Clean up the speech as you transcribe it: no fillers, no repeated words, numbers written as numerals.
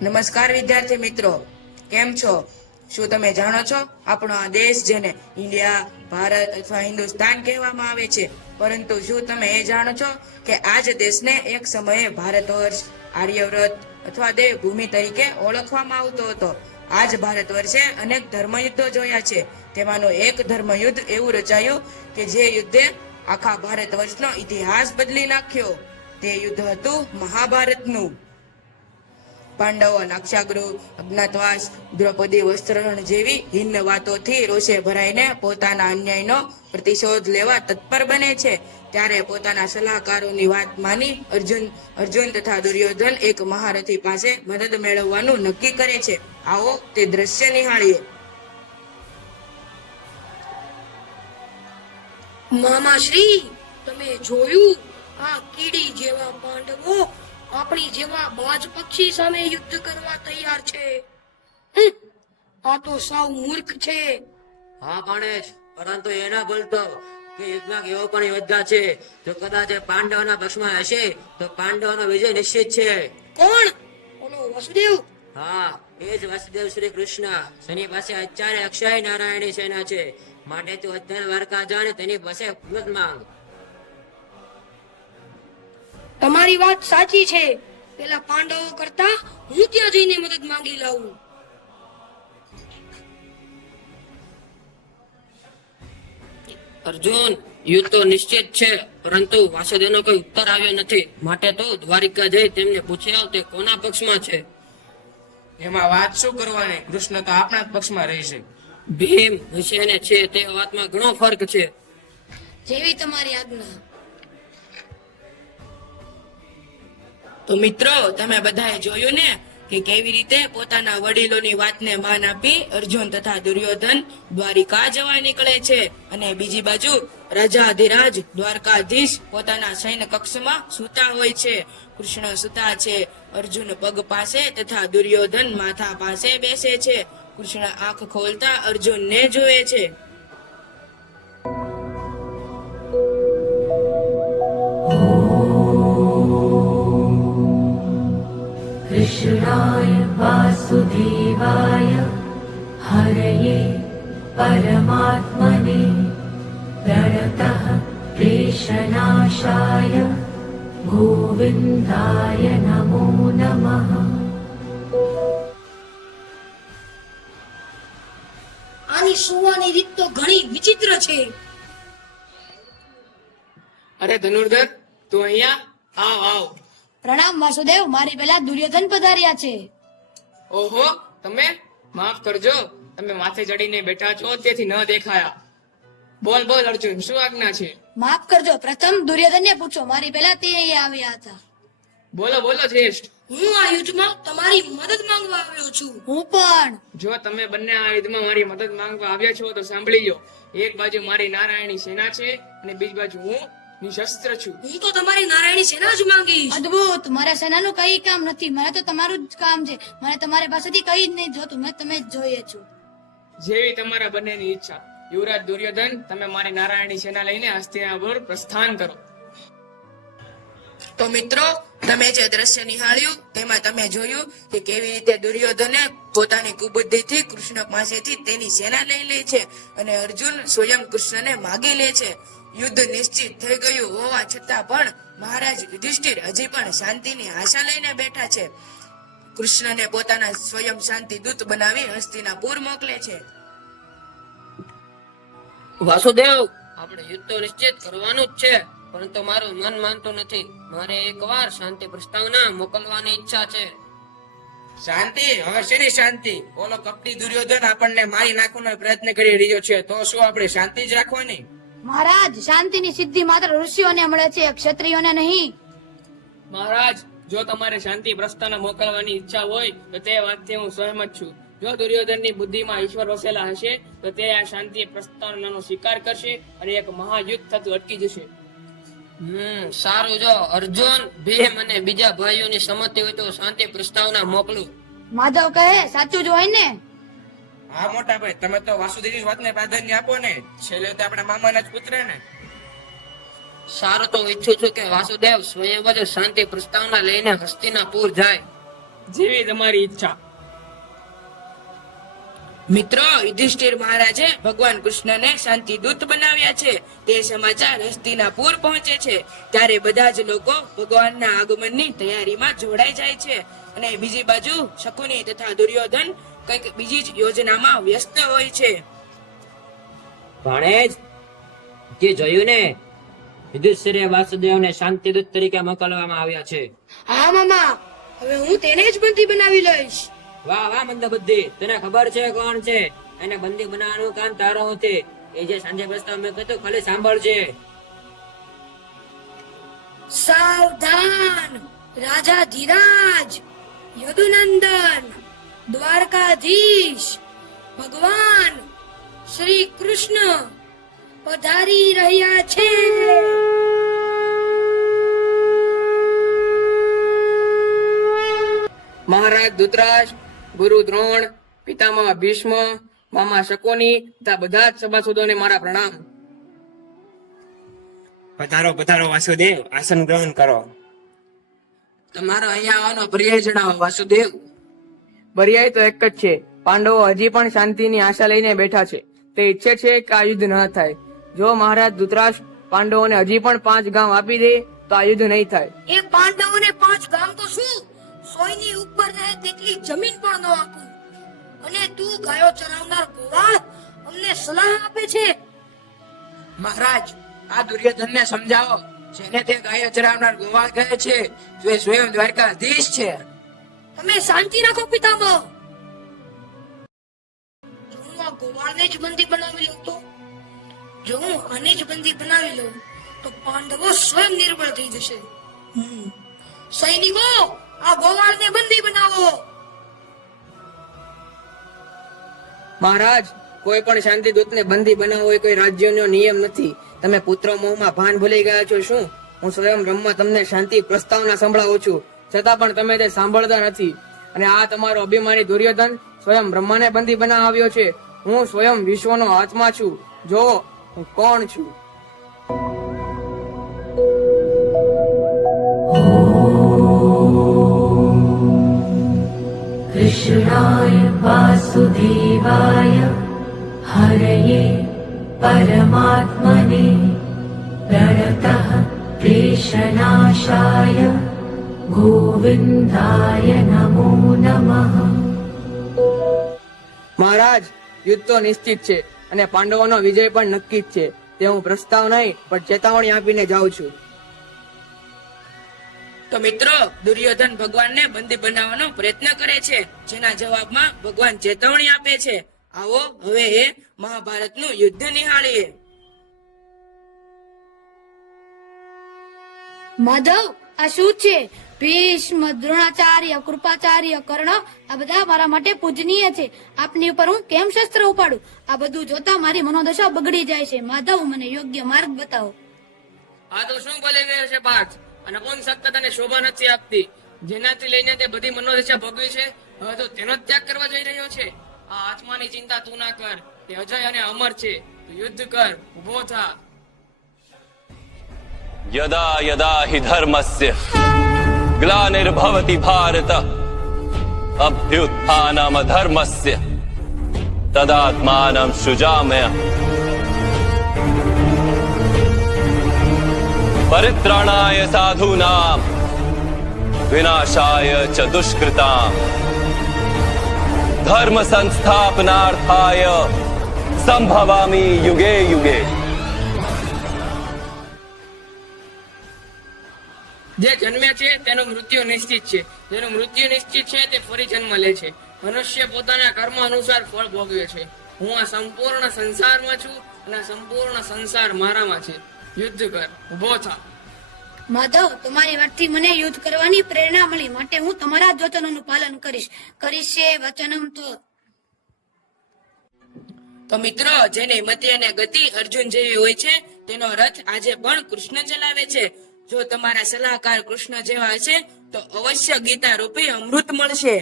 નમસ્કાર વિદ્યાર્થી મિત્રો, કેમ છો? શું તમે જાણો છો આપણો આ દેશ જેને ઇન્ડિયા, ભારત અથવા હિન્દુસ્તાન કહેવામાં આવે છે, પરંતુ શું તમે એ જાણો છો કે આ જ દેશને એક સમયે ભારત વર્ષ, આર્યવ્રત અથવા દેવભૂમિ તરીકે ઓળખવામાં આવતો હતો. આ જ ભારત વર્ષે અનેક ધર્મયુદ્ધો જોયા છે. તેમાંનું એક ધર્મયુદ્ધ એવું રચાયું કે જે યુદ્ધે આખા ભારત વર્ષનો ઇતિહાસ બદલી નાખ્યો. તે યુદ્ધ હતું મહાભારતનું. પાંડવો લાક્ષાગૃહ, અજ્ઞાતવાસ, દ્રૌપદી વસ્ત્રહરણ જેવી હિન્ન વાતોથી રોષે ભરાઈને પોતાના અન્યાયનો પ્રતિશોધ લેવા તત્પર બને છે. ત્યારે પોતાના સલાહકારોની વાત માની અર્જુન તથા દુર્યોધન એક મહારથી પાસે મદદ મેળવવાનું નક્કી કરે છે. આવો તે દ્રશ્ય નિહાળીએ. મામાશ્રી, તમે જોયું? આ કીડી જેવા પાંડવો આપણી જેવા બાજ પક્ષી સામે યુદ્ધ કરવા તૈયાર છે. આ તો સાવ મૂર્ખ છે. હા ગણેશ, પરંતુ એના બોલતો કે યુદ્ધમાં એવો પણ યોદ્ધા છે જો કદાચ એ પાંડવોના પક્ષમાં હશે તો પાંડવોનો વિજય નિશ્ચિત છે. કોણ? ઓલો વસુદેવ? હા, એ જ વાસુદેવ શ્રી કૃષ્ણ. તેની પાસે અત્યારે અક્ષય નારાયણની સેના છે, માટે તું અત્યારે દ્વારકા જા ને તેની પાસે મદદ માંગ. તમારી વાત સાચી છે. પેલા પાંડવો કરતા હું ત્યાં જઈને મદદ માંગી લાવું. અર્જુન, યુદ્ધ તો નિશ્ચિત છે, પરંતુ વાસુદેવનો કોઈ ઉત્તર આવ્યો નથી, માટે તો દ્વારિકા જઈ તેમને પૂછી આવ તે કોના પક્ષમાં છે. એમાં વાત શું કરવાની? કૃષ્ણ તો આપણા જ પક્ષમાં રહેશે. ભીમ હશે ને છે તે વાતમાં ઘણો ફરક છે. જેવી તમારી આજ્ઞા. તો મિત્રો, તમે બધાએ જોયું ને કે કેવી રીતે પોતાના વડીલોની વાતને માન આપી અર્જુન તથા દુર્યોધન દ્વારિકા જવા નીકળે છે, અને બીજી બાજુ રાજાધિરાજ દ્વારકાધીશ પોતાના સૈન્ય કક્ષમાં સૂતા હોય છે. કૃષ્ણ સૂતા છે, અર્જુન પગ પાસે તથા દુર્યોધન માથા પાસે બેસે છે. કૃષ્ણ આંખ ખોલતા અર્જુનને જુએ છે. कृष्णाय वासुदेवाय हरये परमात्मने प्रणतः क्लेशनाशाय गोविन्दाय नमो नमः। આની સુવાની રીત તો ઘણી વિચિત્ર છે. અરે ધનુર્ધર, તું અહીંયા આવ આવ. પ્રણામ વાસુદેવ, મારી પહેલા દુર્યોધન પધાર્યા છે. ઓહો, તમે માફ કરજો, તમે માથે ચડીને બેઠા છો તેથી ન દેખાયા. બોલ બોલ અર્જુન, શું આજ્ઞા છે? માફ કરજો, પ્રથમ દુર્યોધનને પૂછો, મારી પહેલા તે અહીંયા આવ્યા હતા. બોલો બોલો શ્રેષ્ઠ. હું આ યુદ્ધમાં તમારી મદદ માંગવા આવ્યો છું. હું પણ. જો તમે બંને આ યુદ્ધમાં મારી મદદ માંગવા આવ્યા છો તો સાંભળી લો. એક બાજુ મારી નારાયણી સેના છે અને બીજી બાજુ હું નિશસ્ત્ર છું. હું તો તમારી નારાયણી સેના જ માંગીશ. અદ્ભુત. મારા સેનાનું કઈ કામ નથી, મારે તો તમારું જ કામ છે. મને તમારી પાસેથી કઈ જ નહીં જોતું, મેં તમે જ જોઈએ છું. જેવી તમારા બંનેની ઈચ્છા. યુવરાજ દુર્યોધન, તમે મારી નારાયણી સેના લઈને હસ્તિનાપુર પ્રસ્થાન કરો. તો મિત્રો, તમે જે દ્રશ્ય નિહાળ્યું તેમાં તમે જોયું કે કેવી રીતે દુર્યોધને પોતાની કુબુદ્ધિથી કૃષ્ણ પાસેથી તેની સેના લઈ લે છે, અને અર્જુન સ્વયં કૃષ્ણને માગી લે છે. યુદ્ધ નિશ્ચિત થઈ ગયું હોવા છતાં પણ મહારાજ યુધિષ્ઠિર હજી પણ શાંતિની આશા લઈને બેઠા છે. કૃષ્ણને પોતાના સ્વયં શાંતિ દૂત બનાવી હસ્તિનાપુર મોકલે છે. વાસુદેવ, આપણે યુદ્ધ તો નિશ્ચિત કરવાનું જ છે, પરંતુ મારું મન માનતું નથી. મારે એકવાર શાંતિ પ્રસ્તાવના મોકલવાની ઈચ્છા છે. શાંતિ? હવે શેની શાંતિ? ઓલો કપટી દુર્યોધન આપણને મારી નાખવાનો પ્રયત્ન કરી રહ્યો છે, તો શું આપણે શાંતિ જ રાખવાની? મહારાજ, શાંતિની સિદ્ધિ માત્ર ઋષિઓને મળે છે, ક્ષત્રિયોને નહીં. મહારાજ, જો તમારે શાંતિ પ્રસ્તાવના મોકલવાની ઈચ્છા હોય તો તે વાતથી હું સહમત છું. જો દુર્યોધનની બુદ્ધિમાં ઈશ્વર વસેલા હશે તો તે આ શાંતિ પ્રસ્તાવનાનો સ્વીકાર કરશે અને એક મહાયુદ્ધ થતું અટકી જશે. સારું. જો અર્જુન, ભીમ અને બીજા ભાઈઓની સંમતિ હોય તો શાંતિ પ્રસ્તાવના મોકલું. માધવ કહે સાચું જ હોય ને? હા મોટા ભાઈ, તમે તો વાસુદેવની વાતને પ્રાધાન્ય આપો ને. છેલ્લે તો આપણા મામાના જ પુત્ર ને. સારું, તો ઈચ્છું છું કે વાસુદેવ સ્વયં જ શાંતિ પ્રસ્તાવના લઈને હસ્તિનાપુર જાય. જેવી તમારી ઈચ્છા. મિત્રો, યુધિષ્ઠિર મહારાજે ભગવાન કૃષ્ણને શાંતિ દૂત બનાવ્યા છે. તે સમાચાર હસ્તિનાપુર પહોંચે છે ત્યારે બધા જ લોકો ભગવાનના આગમનની તૈયારીમાં જોડાઈ જાય છે. અને બીજી બાજુ શકુની તથા દુર્યોધન કંઈક બીજી જ યોજનામાં વ્યસ્ત હોય છે. ભાણેજ, જે જોયું ને, યુધિષ્ઠિરે વાસુદેવને શાંતિદૂત તરીકે મોકલવામાં આવ્યા છે. હા મામા, હવે હું તેને જ બંદી બનાવી લઈશ. વાહ વાહ મંદબુદ્ધિ, તને ખબર છે કોણ છે? એને બંદી બનાવવાનું કામ તારું નથી. એ જે સાંજે પ્રસ્તાવ મેં કીધું ખાલી સાંભળજે. સાવધાન! રાજા ધીરાજ, યદુનંદન, દ્વારકાધીશ, ભગવાન શ્રી કૃષ્ણ પધારી રહ્યા છે. મહારાજ ધૃતરાજ, ગુરુ દ્રોણ, પિતામહ ભીષ્મ, મામા શકુની તથા બધા જ સભાસદોને મારા પ્રણામ. પધારો પધારો વાસુદેવ, આસન ગ્રહણ કરો. તમારો અહીંયા આવવાનો પર્યાય જણાવો વાસુદેવ. પર્યાય તો એક જ છે. પાંડવો હજી પણ શાંતિની આશા લઈને બેઠા છે. તે ઈચ્છે છે કે આ યુદ્ધ ન થાય. જો મહારાજ ધૃતરાષ્ટ્ર પાંડવોને હજી પણ 5 ગામ આપી દે તો આ યુદ્ધ નહીં થાય. એ પાંડવોને 5 ગામ તો શું, 100 ની ઉપર રહે તેટલી જમીન પણ ન આપું. અને તું ગાયો ચરાવનાર ગોવાળ અમને સલાહ આપે છે. મહારાજ, આ દુર્યોધનને સમજાવો. જેને તે ગાયો ચરાવનાર ગોવાળ કહે છે, તે સ્વયં દ્વારકાધીશ છે. તમે શાંતિ રાખો પિતામહ. જો હું આ ગોવાળને જ બંદી બનાવી લઉં તો, જો હું આને જ બંદી બનાવી લઉં તો પાંડવો સ્વયં નિર્બળ થઈ જશે. સૈનિકો, આ ગોવાળને બંદી બનાવો. મહારાજ, કોઈ પણ શાંતિ દૂતને બંદી બનાવવો એ કોઈ રાજ્યનો નિયમ નથી. તમે પુત્ર મોહમાં ભાન ભૂલી ગયા છો શું? હું સ્વયં બ્રહ્મા તમને શાંતિ પ્રસ્તાવના સંભળાવું છું, છતાં પણ તમે તે સાંભળતા નથી. અને આ તમારો અભિમાની દુર્યોધન સ્વયં બ્રહ્માને બંદી બનાવ્યો છે. હું સ્વયં વિશ્વનો આત્મા છું. જો હું કોણ છું. कृष्णाय वासुदेवाय हरये परमात्मने प्रणतः क्लेशनाशाय गोविन्दाय नमो नमः। મહારાજ, યુદ્ધ તો નિશ્ચિત છે અને પાંડવોનો વિજય પણ નક્કી જ છે. તે હું પ્રસ્તાવ નહીં પણ ચેતવણી આપીને જાઉં છું. તો મિત્રો, દુર્યોધન ભગવાનને બંદી બનાવવાનો પ્રયત્ન કરે છે, જેના જવાબમાં ભગવાન ચેતવણી આપે છે. આવો હવે એ મહાભારતનું યુદ્ધ નિહાળીએ. માધવ, આ શું છે? ભીષ્મ, દ્રોણાચાર્ય, કૃપાચાર્ય, કર્ણ આ બધા મારા માટે પૂજનીય છે. આપની ઉપર હું કેમ શસ્ત્ર ઉપાડું? આ બધું જોતા મારી મનોદશા બગડી જાય છે. માધવ, મને યોગ્ય માર્ગ બતાવો. આ તો શું બોલી રહ્યો છે પાર્થ? અને કોણ સત્તા તને શોભા નથી આપતી? જેનાથી લઈને તે બધી મનોદશા ભોગવી છે, હવે તો તેનો જ ત્યાગ કરવા જઈ રહ્યો છે. આ આત્માની ચિંતા તું ના કર. તે અજય અને અમર છે. તું યુદ્ધ કર, ઉભો થા. यदा यदा हि धर्मस्य ग्लानिर्भवति भारत अभ्युत्थानम् अधर्मस्य तदात्मानं सृजाम्यहम् परित्राणाय साधूनां विनाशाय च दुष्कृतां धर्म संस्थापनार्थाय संभवामि युगे युगे। જે જન્મે છે તેનું મૃત્યુ નિશ્ચિત છે. જેનું મૃત્યુ નિશ્ચિત છે તે ફરી જન્મ લે છે. મનુષ્ય પોતાના કર્મ અનુસાર ફળ ભોગવે છે. હું આ સંપૂર્ણ સંસારમાં છું અને આ સંપૂર્ણ સંસાર મારામાં છે. યુદ્ધ કર, ઉભો થા. માધવ, તમારી વાતથી મને યુદ્ધ કરવાની પ્રેરણા મળી, માટે હું તમારા જ વચનોનું પાલન કરીશ. કરીશે વચનમ તો મિત્રો, જેની મતિ અને ગતિ અર્જુન જેવી હોય છે, તેનો રથ આજે પણ કૃષ્ણ ચલાવે છે. જો તમારા સલાહકાર કૃષ્ણ જેવા હશે તો અવશ્ય ગીતા રૂપી અમૃત મળશે.